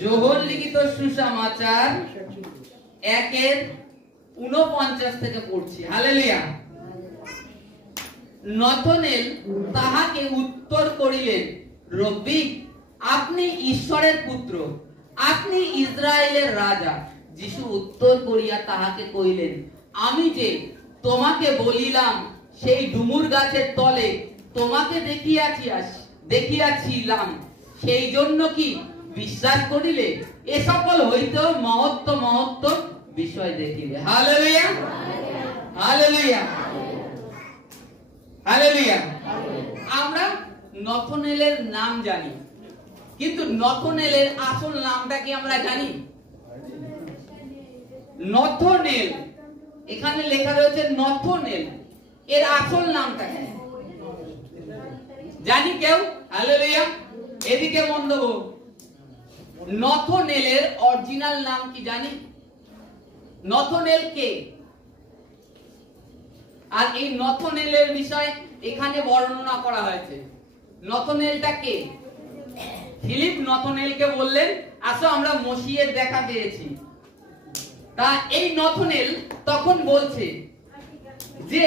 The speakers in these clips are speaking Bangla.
যোহন লিখিত সুসমাচার 1:49 থেকে পড়ছি। হালেলুয়া। নথনেল তাহাকে উত্তর করিলেন, রব্বি, আপনি ঈশ্বরের পুত্র, আপনি ইসরায়েলের রাজা। যিশু উত্তর করিয়া তাহাকে কইলেন, আমি যে তোমাকে বলিলাম সেই ডুমুর গাছের তলে তোমাকে দেখিয়াছিলাম, সেই জন্য কি বিশ্বাস করিলে? এ সকল হইতেও মহত্ব বিষয় দেখিলে। Hallelujah, hallelujah, hallelujah. আমরা নথনেলের নাম জানি, কিন্তু নথনেলের আসল নামটা কি আমরা জানি? নথনেল, এখানে লেখা রয়েছে নথনেল, এর আসল নামটা কি জানি কেউ? হালেলুয়া। এদিকে মন দেবো। নথনেলের অরিজিনাল নাম কি জানি? নথনেল কে? আর এই নথনেলের বিষয় এখানে বর্ণনা করা হয়েছে। নথনেলটা কে? ফিলিপ নথনেলকে বললেন, আসো আমরা মসিহের দেখা পেয়েছি। তা এই নথনেল তখন বলছে যে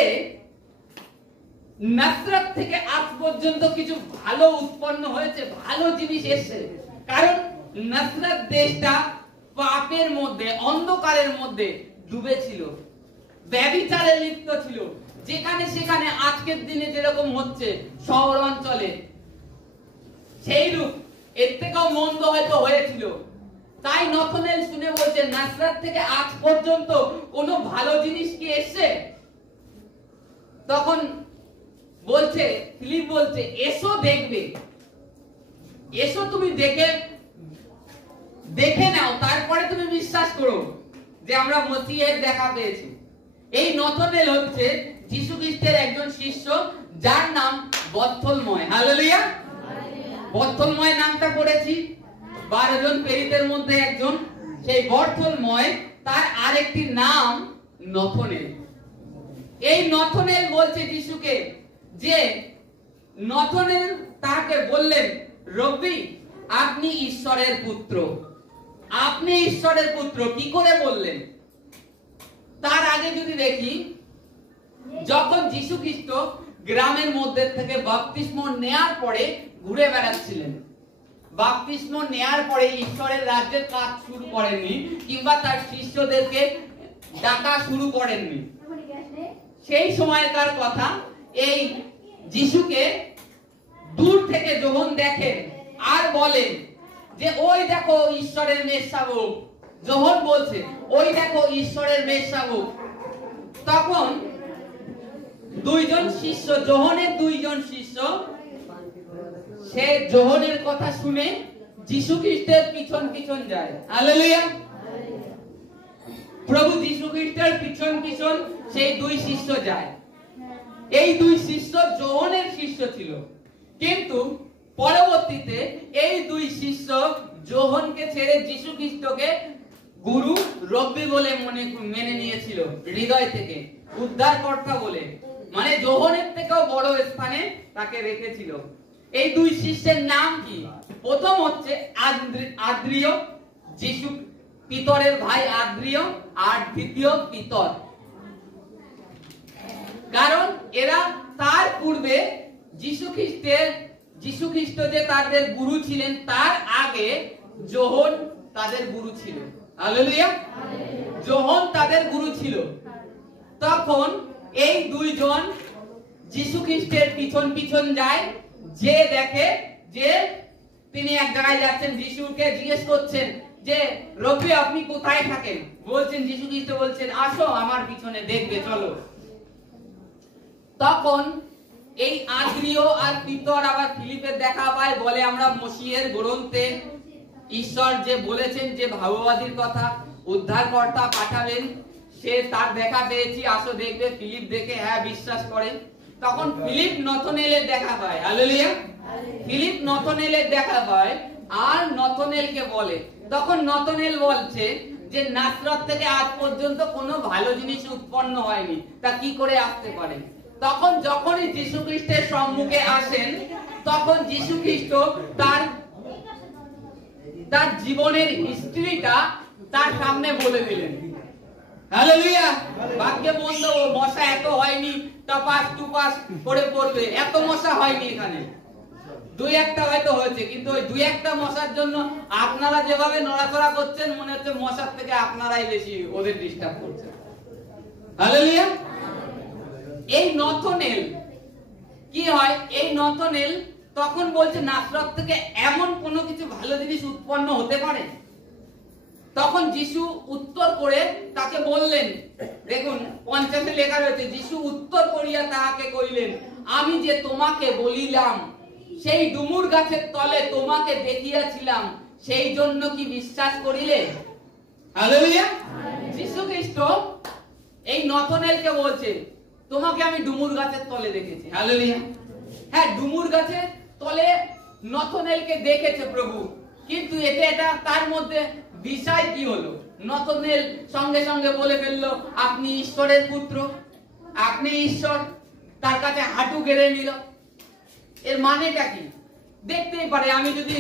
নাসরাত থেকে আজ পর্যন্ত কিছু ভালো উৎপন্ন হয়েছে, ভালো জিনিস এসেছে। কারণ নাসরাত দেশটা পাপের মধ্যে, অন্ধকারের মধ্যে ডুবে ছিল, ব্যভিচারে লিপ্ত ছিল। যেখানে সেখানে আজকের দিনে যেরকম হচ্ছে শহর অঞ্চলে, সেই রূপ এর থেকেও মন্দ হয়তো হয়েছিল। তাই নথনেল শুনে বলছে, নাসরাত থেকে আজ পর্যন্ত কোনো ভালো জিনিস কি এসেছে? তখন বলছে, ফিলিপ বলছে, এসো দেখবে, এসো তুমি দেখে নাও, তারপরে তুমি বিশ্বাস করো যে আমরা মসিহের দেখা পেয়েছি। এই নথনেল হচ্ছে যীশু খ্রিস্টের একজন শিষ্য, যার নাম বর্থলময়। হালেলুয়া। বর্থলময় নামটা পড়েছি, 12 জন প্রেরিতের মধ্যে একজন। সেই বর্থলময়, তার আরেকটি নাম নথনেল। এই নথনেল বলছে যিশুকে যে, নথনেল তাকে বললেন, রব্বি, আপনি ঈশ্বরের পুত্র, আপনি ঈশ্বরের পুত্র। কি করে বললেন? তার আগে যদি দেখি, যখন যীশু খ্রিস্ট গ্রামের মধ্যে থেকে বাপ্তিস্ম নেয়ার পরে ঘুরে বেড়াচ্ছিলেন, বাপ্তিস্ম নেয়ার পরে ঈশ্বরের রাজ্যের কাজ শুরু করেননি, কিংবা তার শিষ্যদেরকে ডাকা শুরু করেননি। সেই সময়কার কথা, এই যিশুকে দূর থেকে যখন দেখেন আর বলেন যে, ওই দেখো ঈশ্বরের মেষশাবক। যখন বলছে ওই দেখো ঈশ্বরের মেষশাবক, তখন দুইজন শিষ্য, যোহনের দুইজন শিষ্য, সে যোহনের কথা শুনে যীশু খ্রিস্টের পিছন পিছন যায়। হালেলুয়া। প্রভু যীশু খ্রিস্টের পিছন পিছন সেই দুই শিষ্য যায়। এই দুই শিষ্য যোহনের শিষ্য ছিল, কিন্তু পরবর্তীতে এই দুই শিষ্য যোহনকে ছেড়ে যীশু খ্রিস্টকে গুরু, রব্বি বলে মেনে নিয়েছিল হৃদয় থেকে, উদ্ধারকর্তা বলে, মানে যোহনের থেকেও বড় স্থানে তাকে রেখেছিল। এই দুই শিষ্যের নাম কি? প্রথম হচ্ছে আদ্রিয়, যীশু পিতরের ভাই আদ্রিয়, আর দ্বিতীয় পিতর। কারণ এরা তার পূর্বে যীশু খ্রিস্ট যে তাদের গুরু ছিলেন, তার আগে যোহন তাদের গুরু ছিল। হালেলুয়া। যোহন তাদের গুরু ছিল। তখন এই দুইজন যীশু খ্রিস্টের পিছন পিছন যায়, যে দেখে যে তিনি এক জায়গায় যাচ্ছেন, যিশুকে জিজ্ঞেস করছেন যে, রব্বি, আপনি কোথায় থাকেন? বলছেন, যীশু খ্রিস্ট বলছেন, আসো আমার পিছনে, দেখবে, চলো। তখন এই আদ্রিয় আর পিতর আবার ফিলিপের দেখা পায়, বলে, আমরা মসিহের গ্রন্থে ঈশ্বর যে বলেছেন যে ভাববাদীর কথা, উদ্ধারকর্তা পাঠাবেন, সে তার দেখা পেয়েছি, আসো দেখবে। ফিলিপ দেখে হ্যাঁ বিশ্বাস করে। তখন ফিলিপ নথনেলের দেখা পায়। হালেলুয়া। ফিলিপ নথনেলের দেখা পায় আর নথনেলকে বলে, তখন নথনেল বলছে যে নাসরত থেকে আজ পর্যন্ত কোনো ভালো জিনিস উৎপন্ন হয়নি, তা কি করে আসতে পারে? তখন যখনই যীশু খ্রিস্টের সম্মুখে আসেন, তখন যীশু খ্রিস্ট তার তার জীবনের হিস্ট্রিটা তার সামনে বলে দিলেন। হালেলুয়া। ভাগ্যে বন্ধ, মশা এত হয়নি, টপাস টুপাস করে পড়বে, এত মশা হয়নি এখানে। দুই একটা হয়তো হয়েছে, কিন্তু ওই দুই একটা মশার জন্য আপনারা যেভাবে নড়াচড়া করছেন, মনে হচ্ছে মশার থেকে আপনারাই বেশি ওদের ডিস্টার্ব করছেন। হালেলুয়া। এই নথনেল কি হয়? এই নথনেল তখন বলছে নাসরত থেকে এমন কোনো কিছু ভালো জিনিস উৎপন্ন হতে পারে? তখন যিশু উত্তর করে তাকে বললেন, দেখুন 50 লেখা রয়েছে, যিশু উত্তর করিয়া তাহাকে কইলেন, আমি যে তোমাকে বলিলাম সেই ডুমুর গাছের তলে তোমাকে দেখিয়াছিলাম, সেই জন্য কি বিশ্বাস করিলে? হালেলুয়া। যিশু খ্রিস্ট এই নথনেলকে বলছে, তোমাকে আমি ডুমুর গাছের তলে দেখেছি। হালেলুয়া। হ্যাঁ, ডুমুর গাছের তলে নথনেলকে দেখেছে প্রভু, কিন্তু এটা তার মধ্যে বিষয় কি হলো? নথনেল সঙ্গে সঙ্গে বলে ফেললো, আপনি ঈশ্বরের পুত্র, আপনি ঈশ্বর। তার কাছে হাঁটু গেড়ে নিল। এর মানেটা কি? দেখতেই পারে, আমি যদি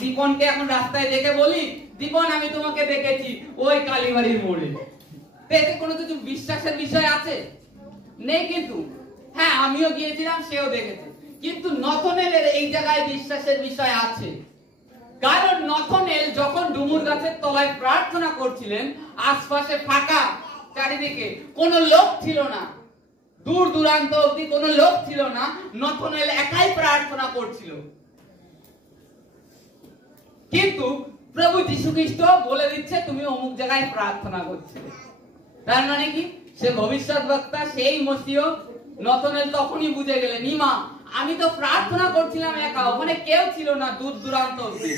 দীপনকে এখন রাস্তায় দেখে বলি, দীপন আমি তোমাকে দেখেছি ওই কালীবাড়ির মোড়ে, এতে কোনো কিছু বিশ্বাসের বিষয় আছে? নেই। কিন্তু হ্যাঁ, আমিও গিয়েছিলাম, সেও দেখেছে। কিন্তু নথনেলের এই জায়গায় বিশ্বাসের বিষয় আছে। কারণ নথনেল যখন ডুমুর গাছের তলায় প্রার্থনা করছিলেন, আশপাশে ফাঁকা, চারিদিকে কোনো লোক ছিল না, দূর দূরান্ত অবধি কোনো লোক ছিল না। নথনেল একাই প্রার্থনা করছিল। কিন্তু প্রভু যীশু খ্রিস্ট বলে দিচ্ছে, তুমি অমুক জায়গায় প্রার্থনা করছিলে। তার মানে কি? সে ভবিষ্যৎবক্তা, সেই মসিহ। নথনেল তখনই বুঝে গেলেন, ইমা আমি তো প্রার্থনা করছিলাম একা, ওখানে কেউ ছিল না, দূর দূরান্ত অবধি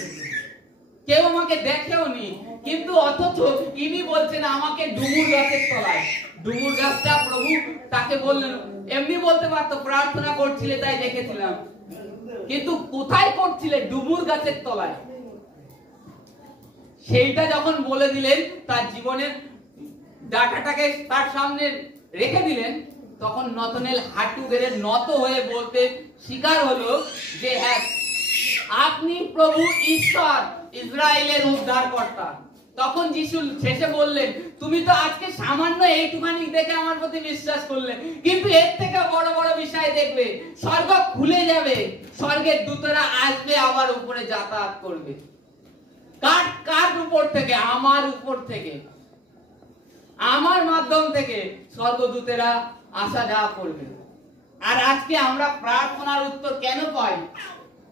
কেউ আমাকে দেখেও নি, কিন্তু অথচ ইনি বলছেন আমাকে ডুমুর গাছের তলায়। ডুমুর গাছটা প্রভু তাকে বললেন, এমনি বলতে পারতো প্রার্থনা করছিলে তাই দেখেছিলাম, কিন্তু কোথায় করছিলে? ডুমুর গাছের তলায়। সেইটা যখন বলে দিলেন, তার জীবনের ডাটাটাকে তার সামনে রেখে দিলেন, তখন নথনেল হাঁটু গেড়ে নত হয়ে বলতে স্বীকার হলো যে হ্যাঁ, আপনি প্রভু ঈশ্বর, ইসরায়েলের উদ্ধারকর্তা। তখন যিশু শেষে বললেন, তুমি তো আজকে সামান্য এইটুখানি দেখে আমার প্রতি বিশ্বাস করলে, কিন্তু এর থেকে বড় বড় বিষয় দেখবে, স্বর্গ খুলে যাবে, স্বর্গের দূতরা আসবে, আবার উপরে যাতায়াত করবে। কার উপর থেকে? আমার উপর থেকে, আমার মাধ্যম থেকে স্বর্গদূতেরা আসা যাওয়া করবে। আর আজকে আমরা প্রার্থনার উত্তর কেন পাই?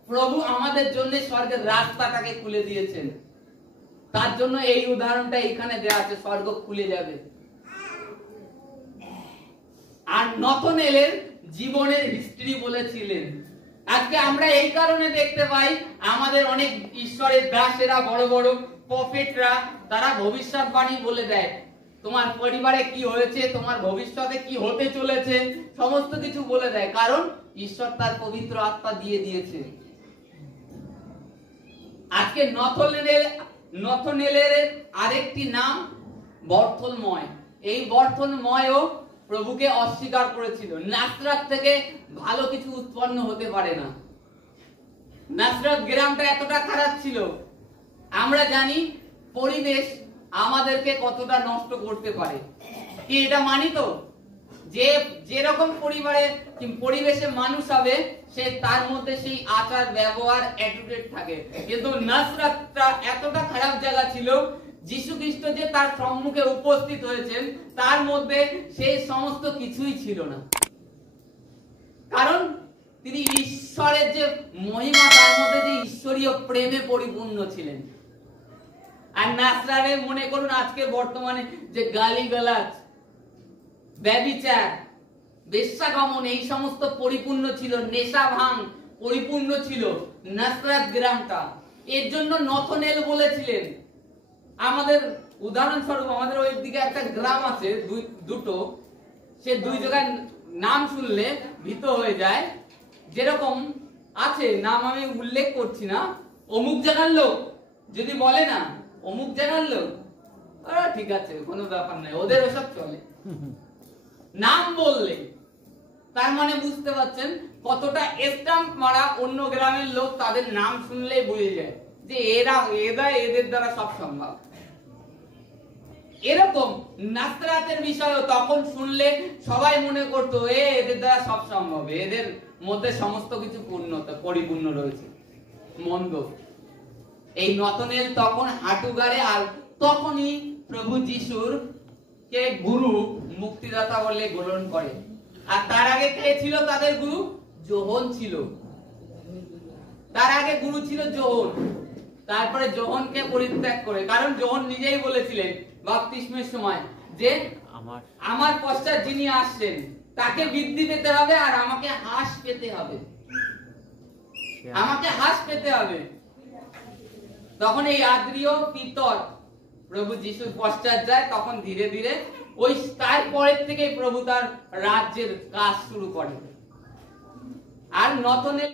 প্রভু আমাদের জন্য স্বর্গের রাস্তাটাকে খুলে দিয়েছেন। তার জন্য এই উদাহরণটা এখানে দেওয়া আছে, স্বর্গ খুলে যাবে। আর নথনেলের জীবনের হিস্ট্রি বলেছিলেন। আজকে আমরা এই কারণে দেখতে পাই, আমাদের অনেক ঈশ্বরের দাসেরা, বড় বড় প্রফেটরা, তারা ভবিষ্যৎবাণী বলে দেয়, তোমার পরিবারে কি হয়েছে, তোমার ভবিষ্যতে কি হতে চলেছে, সমস্ত কিছু বলে দেয়। কারণ ঈশ্বর তার পবিত্র আত্মা দিয়ে দিয়েছে। আজকে নথনেলের আরেকটি নাম বর্থলময়। এই বর্থলময়ও প্রভুকে অস্বীকার করেছিল। নাসরাত থেকে ভালো কিছু উৎপন্ন হতে পারে না। নাসরাত গ্রামটা এতটা খারাপ ছিল। আমরা জানি পরিবেশ আমাদেরকে কতটা নষ্ট করতে পারে। কি এটা মানি তো? যে যেরকম পরিবেশে মানুষ হবে, সে তার মধ্যে সেই আচার ব্যবহার অ্যাটিটিউড থাকে। কিন্তু নাসরাতটা এতটা খারাপ জায়গা ছিল, যিশু খ্রিস্ট যে তার সম্মুখে উপস্থিত হয়েছেন, তার মধ্যে সেই সমস্ত কিছুই ছিল না। কারণ তিনি ঈশ্বরের যে মহিমা, তার মধ্যে যে ঈশ্বরীয় প্রেমে পরিপূর্ণ ছিলেন। আর নাসরাতে মনে করুন আজকে বর্তমানে যে গালিগালাজ, ব্যভিচার, বেশ্যাগমন, এই সমস্ত পরিপূর্ণ ছিল, নেশা ভাঙ পরিপূর্ণ ছিল নাসরাত গ্রামটা। এর জন্য নথনেল বলেছিলেন, আমাদের উদাহরণস্বরূপ আমাদের ওই দিকে একটা গ্রাম আছে, দুটো, সে দুই জায়গায় নাম শুনলে ভীত হয়ে যায়। যেরকম আছে, নাম আমি উল্লেখ করছি না, অমুক জায়গার লোক যদি বলে না অমুক জায়গার লোক, ঠিক আছে কোনো ব্যাপার নাই, ওদের ওসব চলে। নাম বললে তার মানে বুঝতে পারছেন কতটা স্ট্যাম্প মারা অন্য গ্রামের লোক, তাদের নাম শুনলেই বুঝে যায় যে এদের দ্বারা সব সম্ভব। এরকম নাসরাতের বিষয়ও তখন শুনলে সবাই মনে করতো এদের দ্বারা সব সম্ভব, এদের মধ্যে সমস্ত কিছু পরিপূর্ণ রয়েছে। মন্দ। এই নতনেল তখন হাঁটু গাড়ে, আর তখনই প্রভু যিশুর কে গুরু মুক্তিদাতা বলে গ্রহণ করে। আর তার আগে কে ছিল তাদের গুরু? যোহন ছিল। তার আগে গুরু ছিল যোহন। তারপরে যোহনকে পরিত্যাগ করে, কারণ যোহন নিজেই বলেছিলেন বাপ্তিস্মের সময় যে আমার পশ্চাৎ যিনি আসছেন তাকে বৃদ্ধি পেতে হবে আর আমাকে হ্রাস পেতে হবে, আমাকে হ্রাস পেতে হবে। তখন এই আদ্রিয় পিতর প্রভু যিশুর পশ্চাৎ যায়, তখন ধীরে ধীরে ওই তারপরের থেকে প্রভু তার রাজ্যের কাজ শুরু করে। আর নতনের